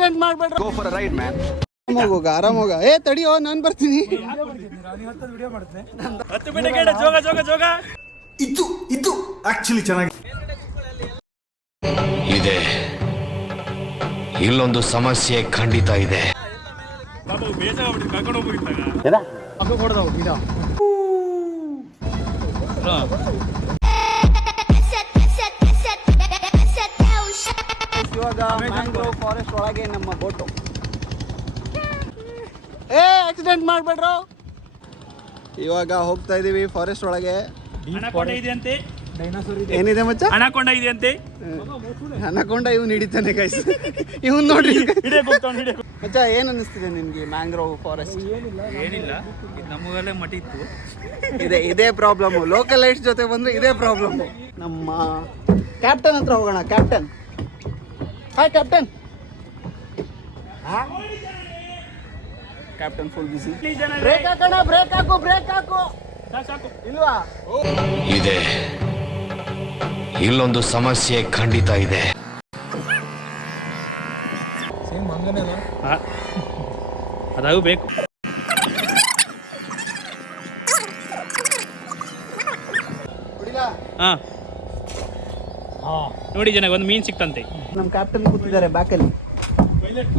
Accident ಮಾಡ್ಬೇಡ್ರಿ. Go for a ride man. ಹೋಗ ಆರಾಮ ಹೋಗ. ಏ ತಡಿಯೋ ನಾನು ಬರ್ತೀನಿ. ಇದು ಆಕ್ಚುಲಿ ಚೆನ್ನಾಗಿ ಇದೆ. ಇಲ್ಲೊಂದು ಸಮಸ್ಯೆ ಖಂಡಿತ ಇದೆ. ಇವಾಗ ಮ್ಯಾಂಗ್ರೋವ್ ಫಾರೆಸ್ಟ್ ಒಳಗೆ ನಮ್ಮ ಬೋಟು. ಏ ಆಕ್ಸಿಡೆಂಟ್ ಮಾಡ್ಬೇಡ್ರು. ಇವಾಗ ಹೋಗ್ತಾ ಇದೀವಿ ಫಾರೆಸ್ಟ್ ಒಳಗೆ. ಏನಿದೆ ಮಚ್ಚ? ಅನಕೊಂಡ ಇದೆಯಂತೆ. ಅನಕೊಂಡ ಇವ್ನು ಹಿಡಿತಾನೆ ಗೈಸ್. ಇವ್ನು ನೋಡ್ರಿ ಮಚ್ಚ, ಏನ್ ಅನ್ನಿಸ್ತಿದೆ ನಿನ್ಗೆ ಮ್ಯಾಂಗ್ರೋವ್ ಫಾರೆಸ್ಟ್? ಏನಿಲ್ಲ, ನಮಗೆಲ್ಲ ಮಟಿತ್ತು. ಇದೇ ಪ್ರಾಬ್ಲಮ್. ಲೋಕಲ್ ಲೈಟ್ಸ್ ಜೊತೆ ಬಂದ್ರೆ ಇದೇ ಪ್ರಾಬ್ಲಮ್. ನಮ್ಮ ಕ್ಯಾಪ್ಟನ್ ಹತ್ರ ಹೋಗೋಣ. Captain, hi captain. Captain full busy. Brake ಹಾಕೋಣ, ಬ್ರೇಕ್ ಹಾಕು, ಬ್ರೇಕ್ ಹಾಕು. ಇಲ್ವಾ? ಇದೆ. ಇಲ್ಲೊಂದು ಸಮಸ್ಯೆ ಖಂಡಿತ ಇದೆ. ಅದಾಗೂ ಬೇಕು. ಹಾ ನೋಡಿ ಜನ ಒಂದು ಮೀನ್ ಸಿಕ್ತಂತೆ. ನಮ್ಮ ಕ್ಯಾಪ್ಟನ್ ಕೂತಿದ್ದಾರೆ ಬ್ಯಾಕಲ್ಲಿ. ಪೈಲಟ್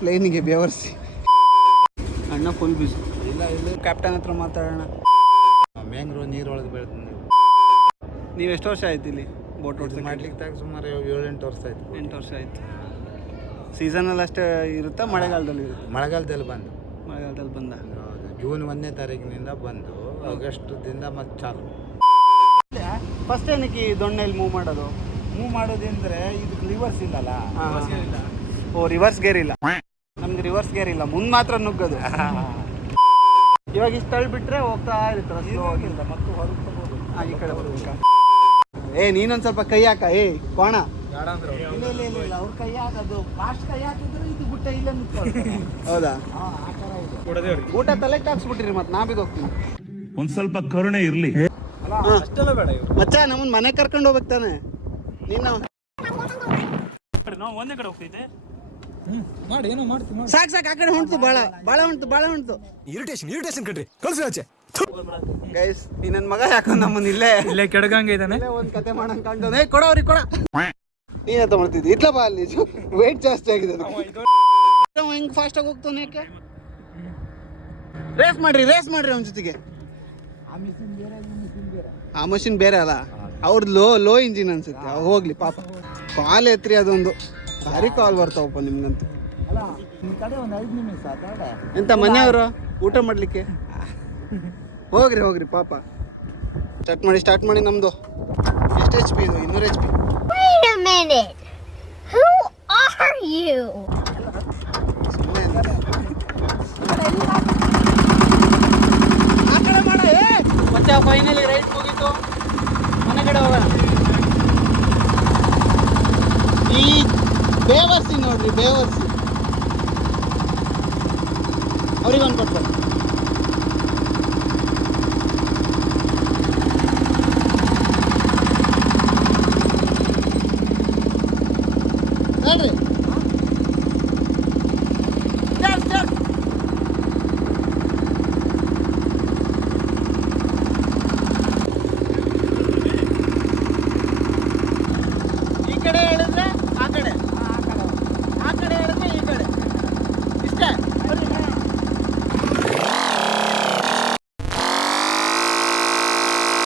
ಪ್ಲೇನಿಗೆ ಬೆವರ್ಸಿ. ಅಣ್ಣ ಫುಲ್ ಬಿಸಿ. ಕ್ಯಾಪ್ಟನ್ ಹತ್ರ ಮಾತಾಡೋಣ. ಮ್ಯಾಂಗ್ರೋವ್ ನೀರೊಳಗೆ ಬೆಳೆದು ನೀವು ಎಷ್ಟು ವರ್ಷ ಆಯ್ತು ಇಲ್ಲಿ ಬೋಟ್ ಓಡಿಸಿ? ಮಾಡ್ಲಿಕ್ಕೆ ಸುಮಾರು 7-8 ವರ್ಷ ಆಯ್ತು. 8 ವರ್ಷ ಆಯ್ತು. ಸೀಸನಲ್ಲಿ ಅಷ್ಟೇ ಇರುತ್ತಾ, ಮಳೆಗಾಲದಲ್ಲಿ ಇರುತ್ತೆ? ಮಳೆಗಾಲದಲ್ಲಿ ಬಂದು ಬಂದ ಜೂನ್ 1ನೇ ತಾರೀಕಿನಿಂದ ಬಂದು ಆಗಸ್ಟ್ದಿಂದ ಮತ್ತೆ ಚಾಲು. ಫಸ್ಟ್ ಏನಕ್ಕೆ ಈ ದೊಣ್ಣೆಯಲ್ಲಿ ಮೂವ್ ಮಾಡೋದಂದ್ರೆ ಇದಕ್ಕೆ ರಿವರ್ಸ್ ಇಲ್ಲಲ್ಲ. ಓ, ರಿವರ್ಸ್ ಗೇರ್ ಇಲ್ಲ. ನಮ್ಗೆ ರಿವರ್ಸ್ ಗೇರ್ ಇಲ್ಲ, ಮುಂದೆ ಮಾತ್ರ ನುಗ್ಗೋದು. ಇವಾಗ ಇಷ್ಟು ತಳ್ಳಿಬಿಟ್ರೆ ಹೋಗ್ತಾ ಇರ್ತಾರೆ ಸ್ಲೋ ಆಗಿಂದ. ಮತ್ತು ಹೊರಗೆ ತಗೋದು. ಈ ಕಡೆ ಬರ್ಬೇಕಾ? ಏ ನೀನೊಂದು ಸ್ವಲ್ಪ ಕೈ ಹಾಕ. ಏ ಕೋಣ, ಇಲ್ಲ ಅವ್ರ ಕೈ ಹಾಕೋದು ಫಾಸ್ಟ್ ಕೈ ಹಾಕಿದ್ರೆ ಇದು ಗುಟ್ಟ ಇಲ್ಲ ಹೌದಾ? ಆ ಥರ ಇದೆ. ಊಟ ತಲೆಗೆ ಹಾಕ್ಸ್ಬಿಟ್ಟಿರಿ, ಮತ್ತೆ ನಾ ಬಿದ್ದೋಗ್ತೀನಿ. ಒಂದ್ ಸ್ವಲ್ಪ ಕರುಣೆ ಇರ್ಲಿ. ಅಷ್ಟೆಲ್ಲ ಬೇಡ. ಮಚ್ಚ ನಮ್ಮನ್ನ ಮನೆ ಕರ್ಕೊಂಡು ಹೋಗ್ಬೇಕು ತಾನೆ ನೀನು? ನಾವು ಒಂದೇ ಕಡೆ ಹೋಗ್ತೈತೆ. ಮಾಡಿ ಏನೋ ಮಾಡ್ತೀವಿ. ಸಾಕು ಆ ಕಡೆ ಹೊಂಟು. ಭಾಳ ಹೊಂಟು. ಇರಿಟೇಷನ್ ಕಣ್ರಿ, ಕಳ್ಸಿ ಆಚೆ. ಗೈಸ್, ಈ ನನ್ನ ಮಗ ಯಾಕಂದ್ ನಮ್ಮನ್ನ ಇಲ್ಲೇ ಕೆಡಗಂಗೆ ಇದ್ದಾನೆ. ಒಂದು ಕತೆ ಮಾಡಂಗ್ ಕಾಣ್ದು. ಕೊಡವ್ರಿ ಕೊಡ. ನೀನೇ ತಗೊಳ್ತಿದ್ದಿ. ಇಟ್ಲ ಬಾ, ಅಲ್ಲಿ ವೇಟ್ ಜಾಸ್ತಿ ಆಗಿದೆ. ಹಿಂಗ್ ಫಾಸ್ಟಾಗಿ ಹೋಗ್ತಾನೆ ಯಾಕೆ? ರೇಸ್ ಮಾಡ್ರಿ ಅವನ ಜೊತೆಗೆ. ಆ ಮಷಿನ್ ಬೇರೆ ಅಲ್ಲ, ಅವ್ರದ್ದು ಲೋ ಇಂಜಿನ್ ಅನ್ಸುತ್ತೆ. ಹೋಗ್ಲಿ ಪಾಪ, ಕಾಲ್ ಎತ್ರಿ. ಅದೊಂದು ಭಾರಿ ಕಾಲ್ ಬರ್ತಾವಪ್ಪ ನಿಮ್ಗಂತೂ. ಎಂತ ಮನೆಯವರು ಊಟ ಮಾಡ್ಲಿಕ್ಕೆ? ಹೋಗ್ರಿ ಪಾಪ. ಸ್ಟಾರ್ಟ್ ಮಾಡಿ. ನಮ್ದು ಎಷ್ಟು HP ಇದು? 200 HP. ಆ ಕಡೆ ಮಾಡ. ಮತ್ತೆ ಫೈನಲಿ ರೈಟ್ ಮುಗೀತು, ಮನೆ ಕಡೆ ಹೋಗೋಣ. ಈ ಬೇವರ್ಸಿ ನೋಡ್ರಿ, ಬೇವರ್ಸಿ. ಅವ್ರಿಗೊಂದು ಕೊಟ್ಬಿಡಿ.